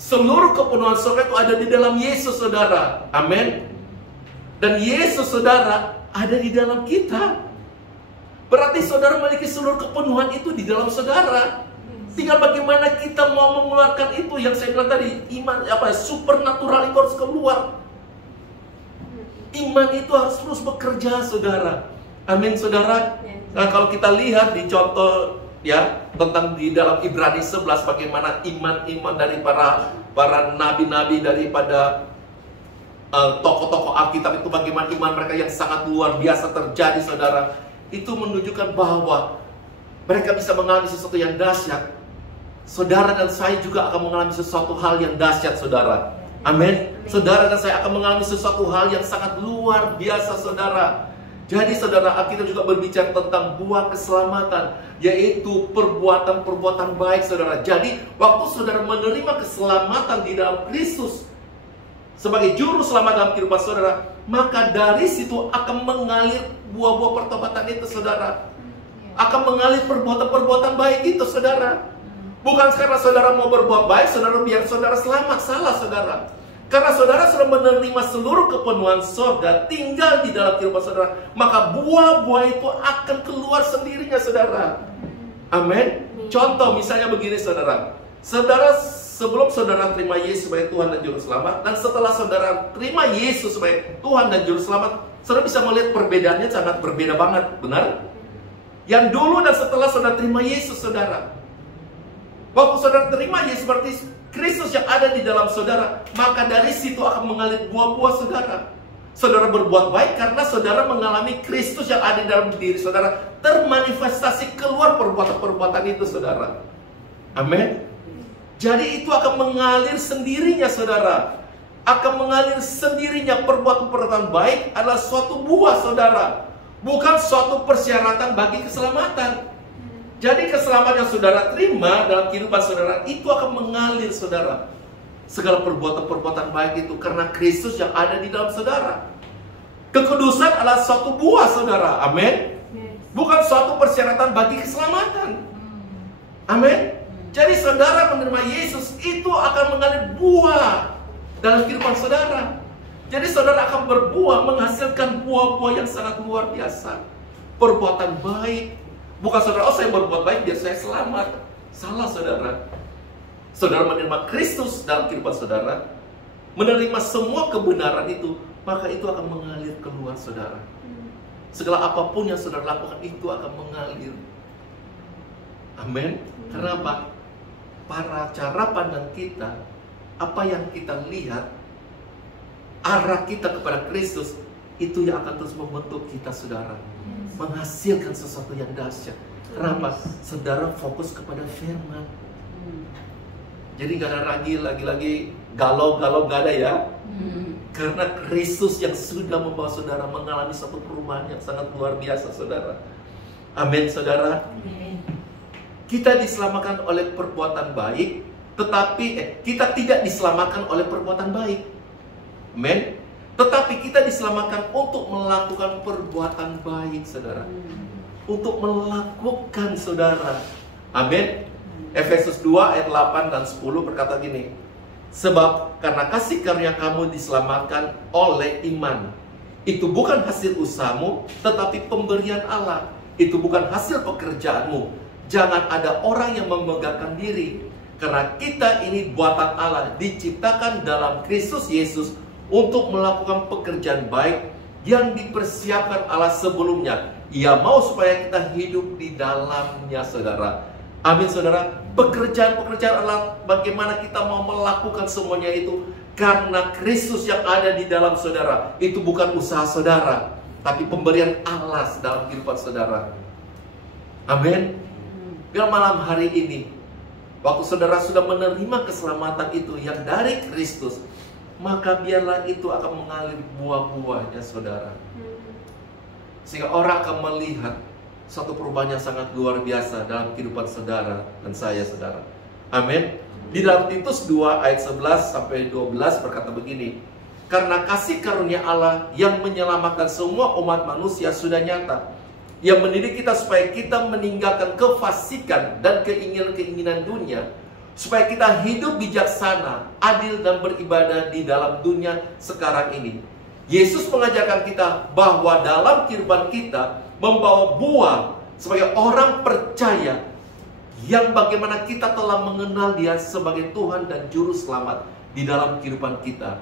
seluruh kepenuhan surga itu ada di dalam Yesus, saudara. Amin. Dan Yesus, saudara, ada di dalam kita. Berarti saudara memiliki seluruh kepenuhan itu di dalam saudara. Tinggal bagaimana kita mau mengeluarkan itu. Yang saya bilang tadi, iman supernatural itu harus keluar. Iman itu harus terus bekerja, saudara. Amin, saudara. Nah, kalau kita lihat di contoh ya tentang di dalam Ibrani 11, bagaimana iman-iman dari para nabi-nabi, daripada tokoh-tokoh Alkitab itu, bagaimana iman mereka yang sangat luar biasa terjadi, saudara. Itu menunjukkan bahwa mereka bisa mengalami sesuatu yang dahsyat. Saudara dan saya juga akan mengalami sesuatu hal yang dahsyat, saudara. Amin. Saudara dan saya akan mengalami sesuatu hal yang sangat luar biasa, saudara. Jadi saudara, Alkitab juga berbicara tentang buah keselamatan, yaitu perbuatan-perbuatan baik, saudara. Jadi waktu saudara menerima keselamatan di dalam Kristus sebagai juru selamat dalam kehidupan saudara, maka dari situ akan mengalir buah-buah pertobatan itu, saudara. Akan mengalir perbuatan-perbuatan baik itu, saudara. Bukan karena saudara mau berbuat baik, saudara biar saudara selamat. Salah, saudara. Karena saudara sudah menerima seluruh kepenuhan surga tinggal di dalam kehidupan saudara, maka buah-buah itu akan keluar sendirinya, saudara. Amin. Contoh misalnya begini, saudara. Saudara, sebelum saudara terima Yesus sebagai Tuhan dan Juru Selamat, dan setelah saudara terima Yesus sebagai Tuhan dan Juru Selamat, saudara bisa melihat perbedaannya sangat berbeda banget, benar? Yang dulu dan setelah saudara terima Yesus, saudara. Waktu saudara terima Yesus seperti Kristus yang ada di dalam saudara, maka dari situ akan mengalir buah-buah, saudara. Saudara berbuat baik karena saudara mengalami Kristus yang ada di dalam diri saudara, termanifestasi keluar perbuatan-perbuatan itu, saudara. Amin. Jadi itu akan mengalir sendirinya, saudara. akan mengalir sendirinya. Perbuatan-perbuatan baik adalah suatu buah, saudara, bukan suatu persyaratan bagi keselamatan. Jadi keselamatan yang saudara terima dalam kehidupan saudara itu akan mengalir, saudara. Segala perbuatan-perbuatan baik itu karena Kristus yang ada di dalam saudara. Kekudusan adalah suatu buah, saudara. Amin. Bukan suatu persyaratan bagi keselamatan. Amin. Jadi saudara menerima Yesus itu akan mengalir buah dalam kehidupan saudara. Jadi saudara akan berbuah, menghasilkan buah-buah yang sangat luar biasa. Perbuatan baik. Bukan saudara, oh saya berbuat baik biar saya selamat. Salah, saudara. Saudara menerima Kristus dalam kehidupan saudara, menerima semua kebenaran itu, maka itu akan mengalir keluar, saudara. Segala apapun yang saudara lakukan itu akan mengalir. Amin. Karena apa? Cara pandang kita, apa yang kita lihat, arah kita kepada Kristus, itu yang akan terus membentuk kita, saudara. Menghasilkan sesuatu yang dahsyat. Kenapa? Saudara fokus kepada firman. Jadi gak ada lagi galau-galau, gak ada ya. Karena Kristus yang sudah membawa saudara mengalami satu perubahan yang sangat luar biasa, saudara. Amin, saudara. Kita diselamatkan oleh perbuatan baik, tetapi kita tidak diselamatkan oleh perbuatan baik. Amin. Tetapi kita diselamatkan untuk melakukan perbuatan baik, saudara. Untuk melakukan, saudara. Amin. Efesus 2 ayat 8 dan 10 berkata gini. Sebab karena kasih karunia kamu diselamatkan oleh iman. Itu bukan hasil usahamu, tetapi pemberian Allah. Itu bukan hasil pekerjaanmu. Jangan ada orang yang memegahkan diri. Karena kita ini buatan Allah, diciptakan dalam Kristus Yesus untuk melakukan pekerjaan baik yang dipersiapkan Allah sebelumnya. Ia mau supaya kita hidup di dalamnya, saudara. Amin, saudara. Pekerjaan-pekerjaan Allah, bagaimana kita mau melakukan semuanya itu karena Kristus yang ada di dalam saudara. Itu bukan usaha saudara, tapi pemberian Allah dalam kehidupan saudara. Amin. Biar malam hari ini, waktu saudara sudah menerima keselamatan itu yang dari Kristus, maka biarlah itu akan mengalir buah-buahnya, saudara. Sehingga orang akan melihat satu perubahan yang sangat luar biasa dalam kehidupan saudara dan saya, saudara. Amin. Di dalam Titus 2 ayat 11 sampai 12 berkata begini. Karena kasih karunia Allah yang menyelamatkan semua umat manusia sudah nyata. Yang mendidik kita supaya kita meninggalkan kefasikan dan keinginan-keinginan dunia, supaya kita hidup bijaksana, adil dan beribadah di dalam dunia sekarang ini. Yesus mengajarkan kita bahwa dalam kehidupan kita membawa buah sebagai orang percaya yang bagaimana kita telah mengenal Dia sebagai Tuhan dan Juru Selamat di dalam kehidupan kita.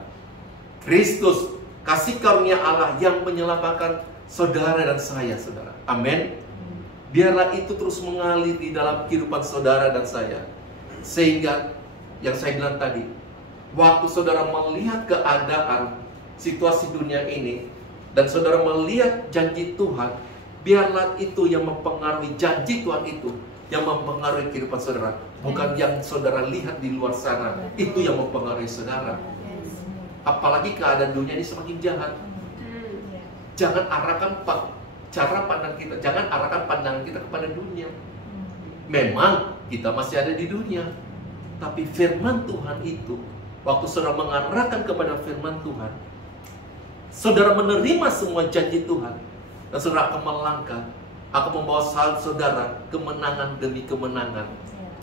Kristus, kasih karunia Allah yang menyelamatkan saudara dan saya, saudara. Amin. Biarlah itu terus mengalir di dalam kehidupan saudara dan saya. Sehingga yang saya bilang tadi, waktu saudara melihat keadaan situasi dunia ini dan saudara melihat janji Tuhan, biarlah itu yang mempengaruhi janji Tuhan itu, yang mempengaruhi kehidupan saudara. Bukan yang saudara lihat di luar sana, itu yang mempengaruhi saudara. Apalagi keadaan dunia ini semakin jahat. Jangan arahkan cara pandang kita, jangan arahkan pandangan kita kepada dunia. Memang kita masih ada di dunia, tapi firman Tuhan itu, waktu saudara mengarahkan kepada firman Tuhan, saudara menerima semua janji Tuhan, dan saudara akan melangkah, akan membawa saudara kemenangan demi kemenangan,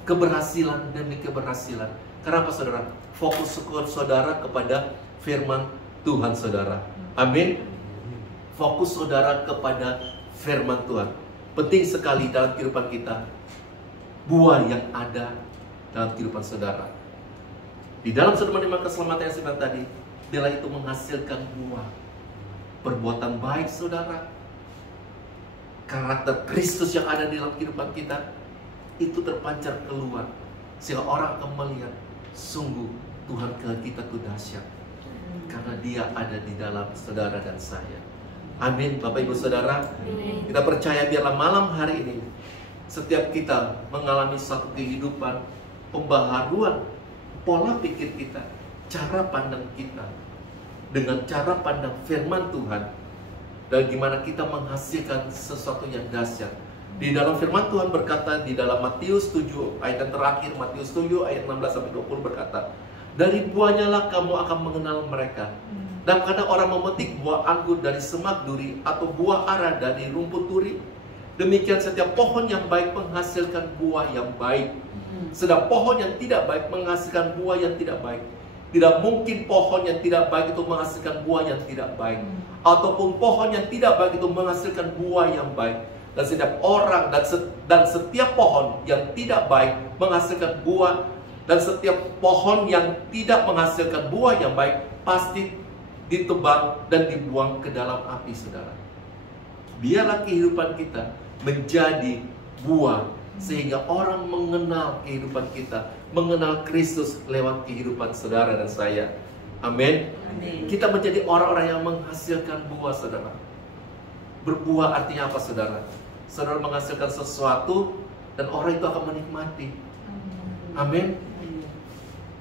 keberhasilan demi keberhasilan. Kenapa, saudara? Fokus saudara kepada firman Tuhan, saudara. Amin. Fokus saudara kepada firman Tuhan. Penting sekali dalam kehidupan kita buah yang ada dalam kehidupan saudara. Di dalam saudara menerima keselamatan yang saya tadi, bila itu menghasilkan buah perbuatan baik, saudara. Karakter Kristus yang ada di dalam kehidupan kita itu terpancar keluar, sehingga orang akan melihat sungguh Tuhan kita itu dahsyat karena Dia ada di dalam saudara dan saya. Amin, Bapak Ibu Saudara. Kita percaya biarlah malam hari ini setiap kita mengalami satu kehidupan pembaharuan pola pikir kita, cara pandang kita dengan cara pandang firman Tuhan, dan gimana kita menghasilkan sesuatu yang dahsyat. Di dalam firman Tuhan berkata di dalam Matius 7 ayat yang terakhir, Matius 7 ayat 16-20 berkata, dari buahnya lah kamu akan mengenal mereka. Dan kadang orang memetik buah anggur dari semak duri atau buah ara dari rumput duri, demikian setiap pohon yang baik menghasilkan buah yang baik, sedang pohon yang tidak baik menghasilkan buah yang tidak baik. Tidak mungkin pohon yang tidak baik itu menghasilkan buah yang tidak baik, ataupun pohon yang tidak baik itu menghasilkan buah yang baik. Dan setiap orang dan setiap pohon yang tidak baik menghasilkan buah, dan setiap pohon yang tidak menghasilkan buah yang baik pasti ditebang dan dibuang ke dalam api, saudara. Biarlah kehidupan kita menjadi buah, sehingga orang mengenal kehidupan kita, mengenal Kristus lewat kehidupan saudara dan saya. Amin. Kita menjadi orang-orang yang menghasilkan buah, saudara. Berbuah artinya apa, saudara? Saudara menghasilkan sesuatu dan orang itu akan menikmati. Amin.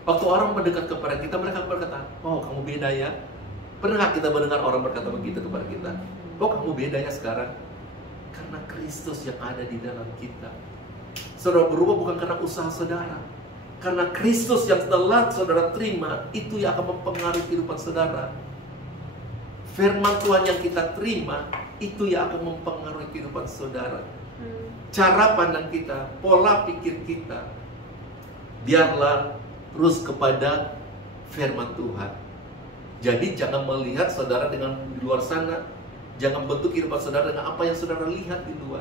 Waktu orang mendekat kepada kita, mereka berkata, oh kamu beda ya. Pernah nggak kita mendengar orang berkata begitu kepada kita? Oh kamu beda ya sekarang. Karena Kristus yang ada di dalam kita. Saudara berubah bukan karena usaha saudara, karena Kristus yang telah saudara terima, itu yang akan mempengaruhi kehidupan saudara. Firman Tuhan yang kita terima, itu yang akan mempengaruhi kehidupan saudara. Cara pandang kita, pola pikir kita, biarlah terus kepada firman Tuhan. Jadi jangan melihat saudara dengan di luar sana, jangan bentuk kehidupan saudara dengan apa yang saudara lihat di luar,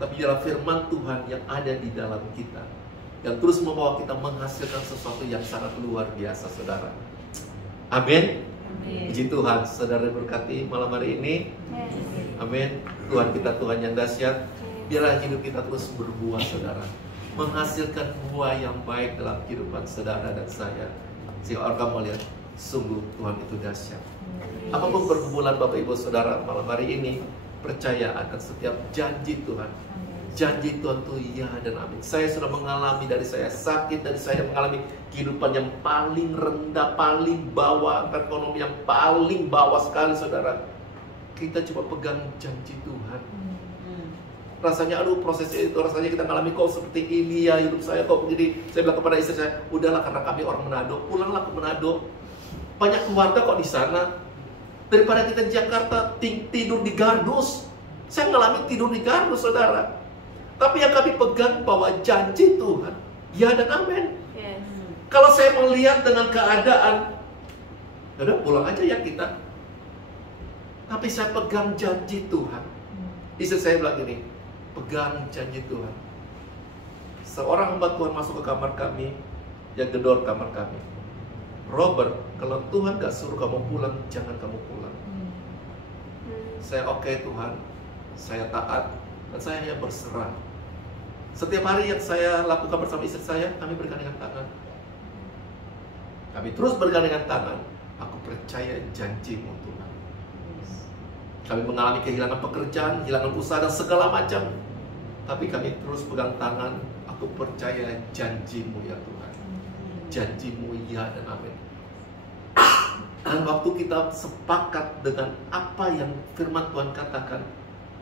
tapi biarlah firman Tuhan yang ada di dalam kita, yang terus membawa kita menghasilkan sesuatu yang sangat luar biasa, saudara. Amin. Puji Tuhan, saudara berkati malam hari ini. Amin. Tuhan kita Tuhan yang dahsyat. Biarlah hidup kita terus berbuah, saudara, menghasilkan buah yang baik dalam kehidupan saudara dan saya, sehingga orang melihat sungguh Tuhan itu dahsyat. Apapun pergumulan Bapak Ibu Saudara malam hari ini, percaya akan setiap janji Tuhan. Janji Tuhan itu ya dan amin. Saya sudah mengalami, dari saya sakit, dari saya mengalami kehidupan yang paling rendah, paling bawah, ekonomi yang paling bawah sekali, saudara. Kita coba pegang janji Tuhan. Rasanya aduh prosesnya itu, rasanya kita mengalami kok seperti ini ya hidup saya, kok begini. Saya bilang kepada istri saya, udahlah karena kami orang Manado, pulanglah ke Manado. Banyak keluarga kok di sana. Daripada kita di Jakarta tidur di gardus. Saya mengalami tidur di gardus, saudara. Tapi yang kami pegang bahwa janji Tuhan ya dan amin. Kalau saya melihat dengan keadaan, udah pulang aja ya kita. Tapi saya pegang janji Tuhan. Istri saya bilang gini, pegang janji Tuhan. Seorang hamba Tuhan masuk ke kamar kami, yang gedor kamar kami. Robert, kalau Tuhan gak suruh kamu pulang, jangan kamu pulang. Saya oke Tuhan, saya taat, dan saya hanya berserah. Setiap hari yang saya lakukan bersama istri saya, kami bergandengan tangan. Kami terus bergandengan tangan. Aku percaya janji-Mu Tuhan. Kami mengalami kehilangan pekerjaan, kehilangan usaha dan segala macam. Tapi kami terus pegang tangan. Aku percaya janji-Mu ya Tuhan. Janji-Mu ya dan amin. Dan waktu kita sepakat dengan apa yang firman Tuhan katakan,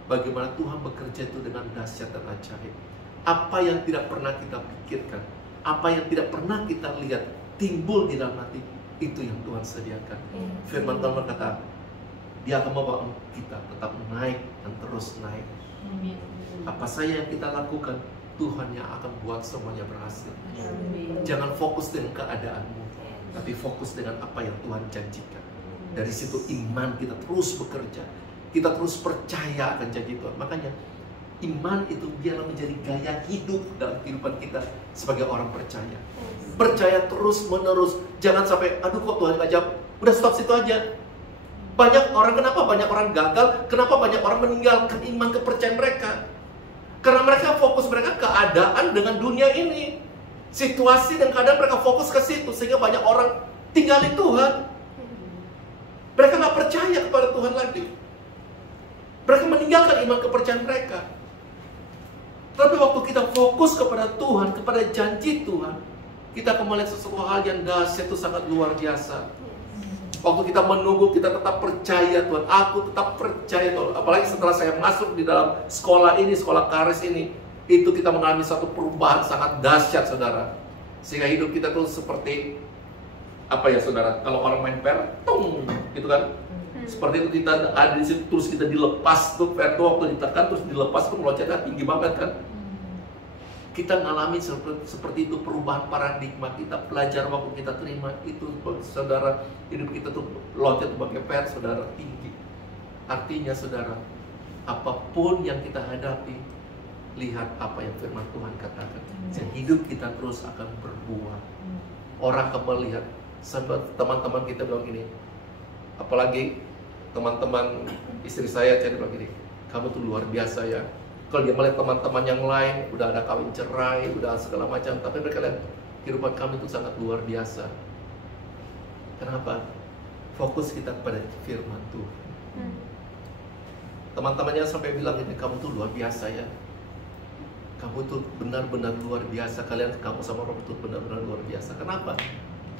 bagaimana Tuhan bekerja itu dengan dahsyat dan ajaib. Apa yang tidak pernah kita pikirkan, apa yang tidak pernah kita lihat timbul di dalam hati, itu yang Tuhan sediakan. Firman Tuhan berkata, Dia akan membawa kita tetap naik dan terus naik. Apa saja yang kita lakukan, Tuhan yang akan buat semuanya berhasil. Jangan fokus dengan keadaanmu, tapi fokus dengan apa yang Tuhan janjikan. Dari situ iman kita terus bekerja. Kita terus percaya akan janji Tuhan. Makanya iman itu biarlah menjadi gaya hidup dalam kehidupan kita sebagai orang percaya. Percaya terus menerus. Jangan sampai, aduh kok Tuhan gak jawab. Udah stop situ aja. Banyak orang, kenapa banyak orang gagal? Kenapa banyak orang meninggalkan iman kepercayaan mereka? Karena mereka fokus mereka keadaan dengan dunia ini. Situasi dan keadaan mereka fokus ke situ. Sehingga banyak orang tinggalin Tuhan. Mereka gak percaya kepada Tuhan lagi. Mereka meninggalkan iman kepercayaan mereka. Tapi waktu kita fokus kepada Tuhan, kepada janji Tuhan, kita akan melihat sesuatu hal yang dahsyat itu sangat luar biasa. Waktu kita menunggu, kita tetap percaya Tuhan. Aku tetap percaya Tuhan. Apalagi setelah saya masuk di dalam sekolah ini, sekolah Karis ini, itu kita mengalami satu perubahan sangat dahsyat, saudara. Sehingga hidup kita tuh seperti apa ya, saudara? Kalau orang main per, tung, gitu kan? Seperti itu, kita ada di situ, terus kita dilepas tuh per tuh, waktu ditekan terus dilepas tuh meloncatnya tinggi banget kan? Kita ngalami seperti itu, perubahan paradigma. Kita pelajar waktu kita terima itu, saudara, hidup kita tuh loncat pakai per, saudara, tinggi. Artinya, saudara, apapun yang kita hadapi, lihat apa yang firman Tuhan katakan. Dan hidup kita terus akan berbuah. Orang akan melihat. Teman-teman kita bilang gini, apalagi teman-teman istri saya bilang gini, kamu tuh luar biasa ya. Kalau dia melihat teman-teman yang lain, udah ada kawin cerai, udah segala macam, tapi mereka lihat kehidupan kami itu sangat luar biasa. Kenapa? Fokus kita kepada firman Tuhan. Teman-temannya sampai bilang ini, kamu tuh luar biasa ya. Kamu tuh benar-benar luar biasa. Kamu sama Rob itu benar-benar luar biasa. Kenapa?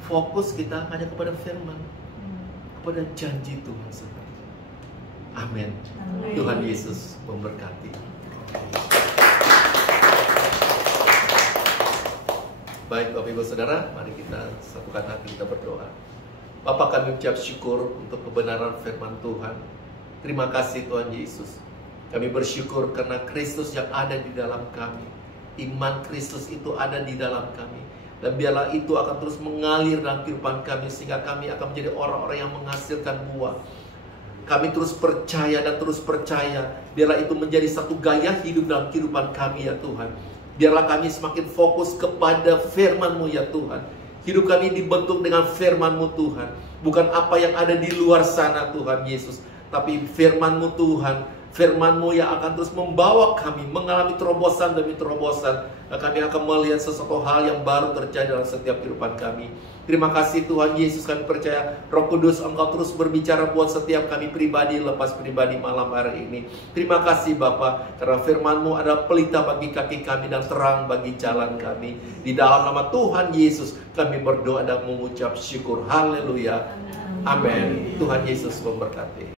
Fokus kita hanya kepada firman, kepada janji Tuhan sendiri. Amin. Tuhan Yesus memberkati. Baik Bapak Ibu Saudara, mari kita satukan hati, kita berdoa. Bapa, kami ucap syukur untuk kebenaran firman Tuhan. Terima kasih Tuhan Yesus. Kami bersyukur karena Kristus yang ada di dalam kami. Iman Kristus itu ada di dalam kami. Dan biarlah itu akan terus mengalir dalam kehidupan kami, sehingga kami akan menjadi orang-orang yang menghasilkan buah. Kami terus percaya dan terus percaya. Biarlah itu menjadi satu gaya hidup dalam kehidupan kami ya Tuhan. Biarlah kami semakin fokus kepada firman-Mu ya Tuhan. Hidup kami dibentuk dengan firman-Mu Tuhan. Bukan apa yang ada di luar sana Tuhan Yesus. Tapi firman-Mu Tuhan. Firman-Mu yang akan terus membawa kami mengalami terobosan demi terobosan. Dan kami akan melihat sesuatu hal yang baru terjadi dalam setiap kehidupan kami. Terima kasih Tuhan Yesus, kami percaya Roh Kudus Engkau terus berbicara buat setiap kami pribadi, lepas pribadi malam hari ini. Terima kasih Bapa, karena firman-Mu adalah pelita bagi kaki kami dan terang bagi jalan kami. Di dalam nama Tuhan Yesus kami berdoa dan mengucap syukur. Haleluya. Amin. Tuhan Yesus memberkati.